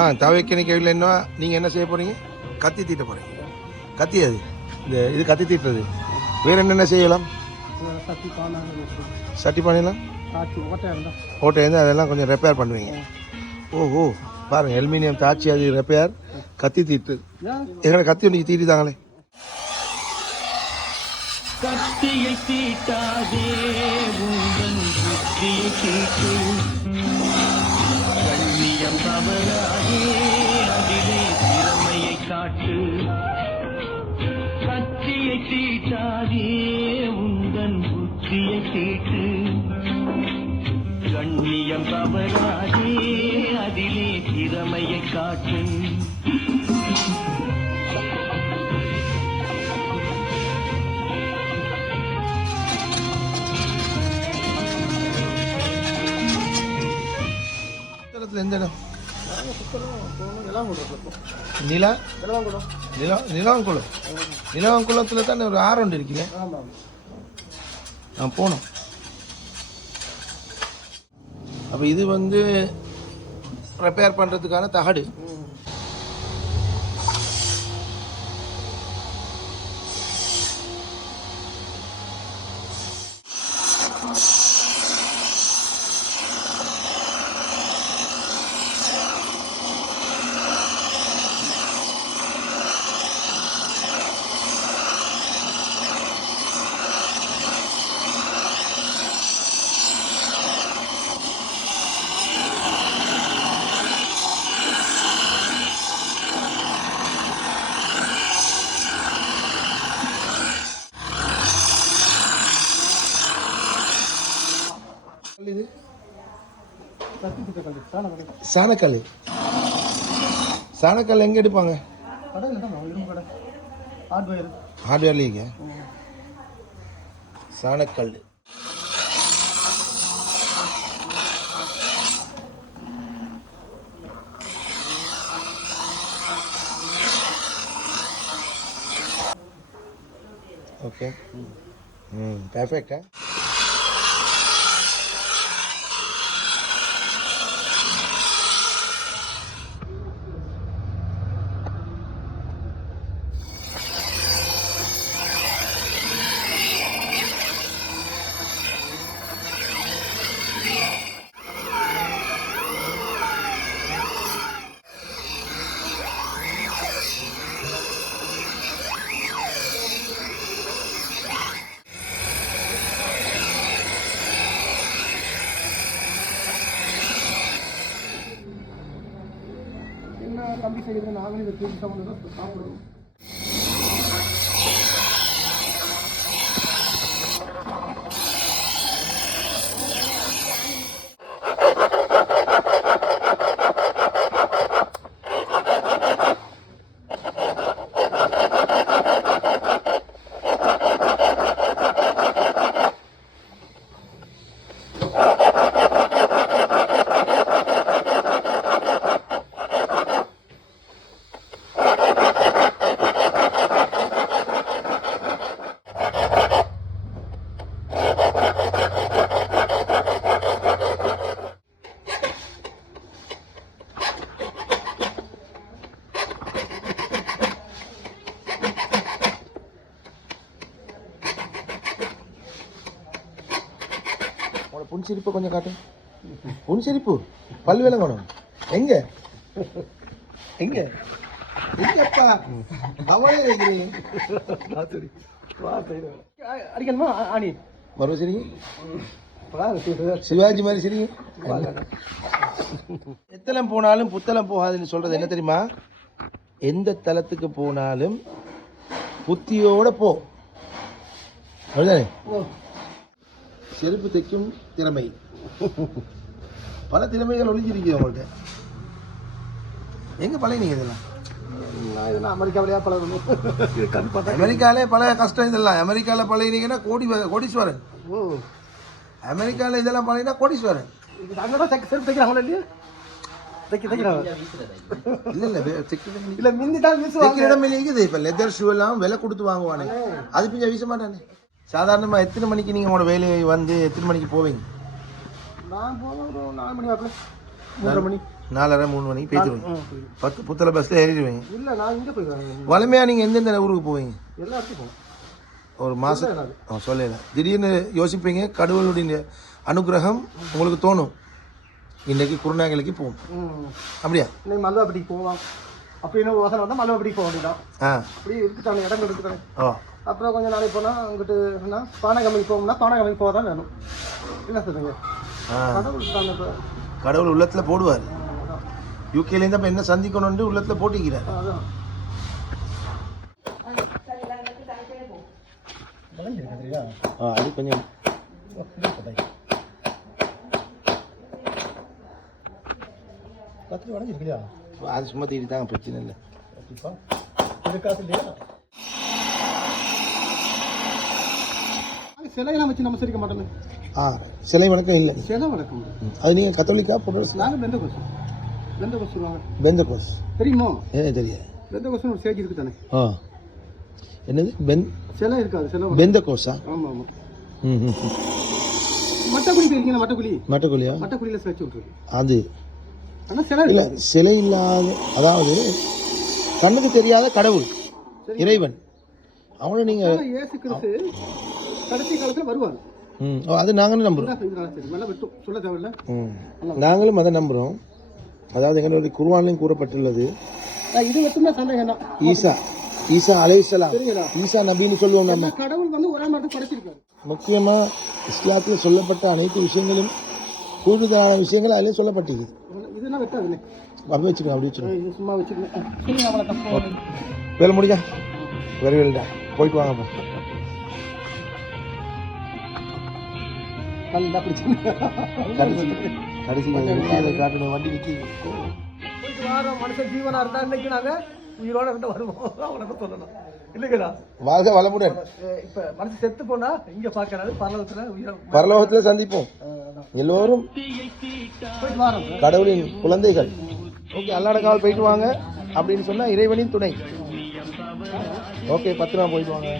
ஆ தவைக்கணிக்க இல்லை என்ன நீங்கள் என்ன செய்ய போகிறீங்க கத்தி தீட்ட போகிறீங்க கத்தி அது? இந்த இது கத்தி தீட்டுறது. வேறு என்னென்ன செய்யலாம்? சட்டி பண்ணிடலாம் ஓட்டை இருந்தால் இருந்து அதெல்லாம் கொஞ்சம் ரெப்பேர் பண்ணுவீங்க. ஓ ஓ பாருங்கள் அலுமினியம் தாச்சி அது ரெப்பேர் கத்தி தீட்டு. எங்களை கத்தி ஒன்று தீட்டி தாங்களே கத்தியை தீட்டாதே தீட்டு. கண்ணியம் தவறாதே. தீட்டாதே உந்தன் புத்தியை தீட்டு கண்ணியம் தவறாதே அதிலே திறமையை காட்டு. எந்த இடம்? நிலா? நிலா நிலவங்குளம் நிலவங்குளத்தில் தானே ஒரு இருக்குல்ல ஆமாம் நான் போனோம் அப்போ இது வந்து ரிப்பேர் பண்ணுறதுக்கான தகடு. இது சத்தி திட்ட கல்வி தானே கடை சாணக்கல் சாணக்கல் எங்கே எடுப்பாங்க கடையில் தான் இரும்பு கடை ஹார்ட்வேர் ஹார்ட்வேர்லேங்க சாணக்கல் ஓகே ம் பர்ஃபெக்டா என்ன கம்பி செய்யுது நாங்களும் இதை உங்களோட புன்சிரிப்பை கொஞ்சம் காட்டு. புன்சிரிப்பு? பல் விளங்கணும் எங்க? எங்க? எங்கப்பா? அவளே சரி அடிக்கணுமா? ஆணி. மறுபடியும் சரிங்க. சிவாஜி மாதிரி சரிங்க. எத்தலம் போனாலும் புத்தளம் போகாதுன்னு சொல்றது என்ன தெரியுமா? எந்த தலத்துக்கு போனாலும் புத்தியோட போ. அப்படிதானே செருப்பு தைக்கும் திறமை. பல திறமைகள் ஒளிஞ்சிருக்கு உங்கள்கிட்ட எங்க பழகினீங்க இதெல்லாம்? நான் இதெல்லாம் அமெரிக்காவிலேயே பழகணும். அமெரிக்காலே பல கஷ்டம் இதெல்லாம். அமெரிக்கால பழகினீங்கன்னா கோடி கோடீஸ்வரன். ஓ. அமெரிக்கால இதெல்லாம் பழகினா கோடீஸ்வரன். அங்கே தான் செக் செருப்பு தைக்கிறாங்களா இல்லையா? இல்ல இல்ல இல்ல. இல்லை மிந்தி தான் வீசுவாங்க. இடம் இருக்குது இப்ப லெதர் ஷூ எல்லாம் விலை கொடுத்து வாங்குவானே அது பிஞ்ச வீச மாட்டானே. சாதாரணமா எத்தனை மணிக்கு நீங்க உங்களோட வேலையை வந்து எத்தனை மணிக்கு போவீங்க? நான் போன ஒரு நாலு மணி வாக்கில் மூன்றரை மணி. நாலரை மூணு மணிக்கு போயிடுவேன். பத்து புத்தளை பஸ்ஸில் ஏறிடுவீங்க. இல்லை நான் இங்கே போயிடுவேன் வளமையாக நீங்கள் எந்தெந்த ஊருக்கு போவீங்க? எல்லா இடத்துக்கும் போவேன். ஒரு மாதம் சொல்லல திடீர்னு யோசிப்பீங்க கடவுளுடைய அனுகிரகம் உங்களுக்கு தோணும். இன்றைக்கு குருநாகலுக்கு போகும். அப்படியா? இன்னைக்கு மல்லுவாப்பட்டிக்கு போவான் அப்படின்னு யோசனை வந்தால் மல்லுவாப்பட்டிக்கு போக வேண்டியதான் ஆ. அப்படி இருக்குதானே இடம் இருக்குதானே? ஓ அப்புறம் கொஞ்சம் நாளைக்கு போனால் அங்கிட்டு என்ன பானகமைக்கு போகணும்னா பானகமைக்கு போக தான் வேணும். என்ன சொல்றீங்க? ஆ. கடவுள் தானே இப்போ. கடவுள் உள்ளத்தில் போடுவார். யூகேலேருந்து அப்போ என்ன சந்திக்கணும்னு உள்ளத்தில் போட்டிக்கிறார் அது கொஞ்சம் கத்திரி வளைஞ்சிருக்குயா அது சும்மா தேடி தாங்க பிரச்சனை இல்லை. கண்டிப்பா இது காசு இல்லையா? சிலையெல்லாம் வச்சு நமஸ்கரிக்க மாட்டோமே. ஆ சிலை வணக்கம் இல்லை. சிலை வணக்கம். அது நீங்கள் கத்தோலிக்கா புரோட்டஸ்டா நாங்கள் பெந்த கொசு பெந்த கொசு சொல்லுவாங்க. பெந்த கோஸ் தெரியுமோ? என்ன தெரியாது. பெந்த கொசுன்னு ஒரு ஸ்டேஜ் இருக்கு தானே ஆ. என்னது? பென் சிலை இருக்காது சிலை பெந்த கோஸா ஆமாம். ஆமாம் ம் ம். மட்டக்குழி போயிருக்கீங்க மட்டக்குழி? மட்டக்குழியா? மட்டக்குழியில் வச்சு விட்ருக்கு அது. ஆனால் சிலை இல்லை இருக்காது. சிலை இல்லாத அதாவது கண்ணுக்கு தெரியாத கடவுள் இறைவன். அவனை நீங்கள் கடைசி காலத்தில் ம் ஓ அது நாங்களும் நம்புகிறோம் நாங்களும் அதை நம்புகிறோம் அதாவது எங்களுடைய குர்வான்லையும் கூறப்பட்டுள்ளது. இது வெட்டுமே சந்தேகம் தான் ஈசா ஈசா அலைசலாம் ஈசா நபின்னு சொல்லுவோம் நம்ம. கடவுள் வந்து ஒரே மாதிரி படைச்சிருக்காரு. முக்கியமாக இஸ்லாத்தில் சொல்லப்பட்ட அனைத்து விஷயங்களும் கூடுதலான விஷயங்கள் அதிலே சொல்லப்பட்டிருக்குது. இதெல்லாம் அப்படி வச்சுக்கோங்க அப்படி வச்சுக்கோங்க இது சும்மா வச்சுக்கணும். வேலை முடிஞ்சா வெரி வெல்டா. போயிட்டு வாங்க நல்லா பிடிச்சிங்க கடைசி கடைசி காட்டுங்க வண்டி நிற்கிது போயிட்டு வாரம் மனுஷன் ஜீவனா இருந்தா இன்னைக்கு உயிரோட இருந்து வருவோம். அவனுக்கு சொல்லணும். இல்லைங்களா? வாழ்க வளமுடன். இப்ப மனுஷன் செத்து போனா இங்க பாக்கிறாரு பரலோகத்துல உயிரை பரலோகத்தில் சந்திப்போம். எல்லோரும் கடவுளின் குழந்தைகள். ஓகே அல்லாட காவல் போயிட்டு வாங்க அப்படின்னு சொன்னால் இறைவனின் துணை. ஓகே பத்திரமா போயிட்டு வாங்க.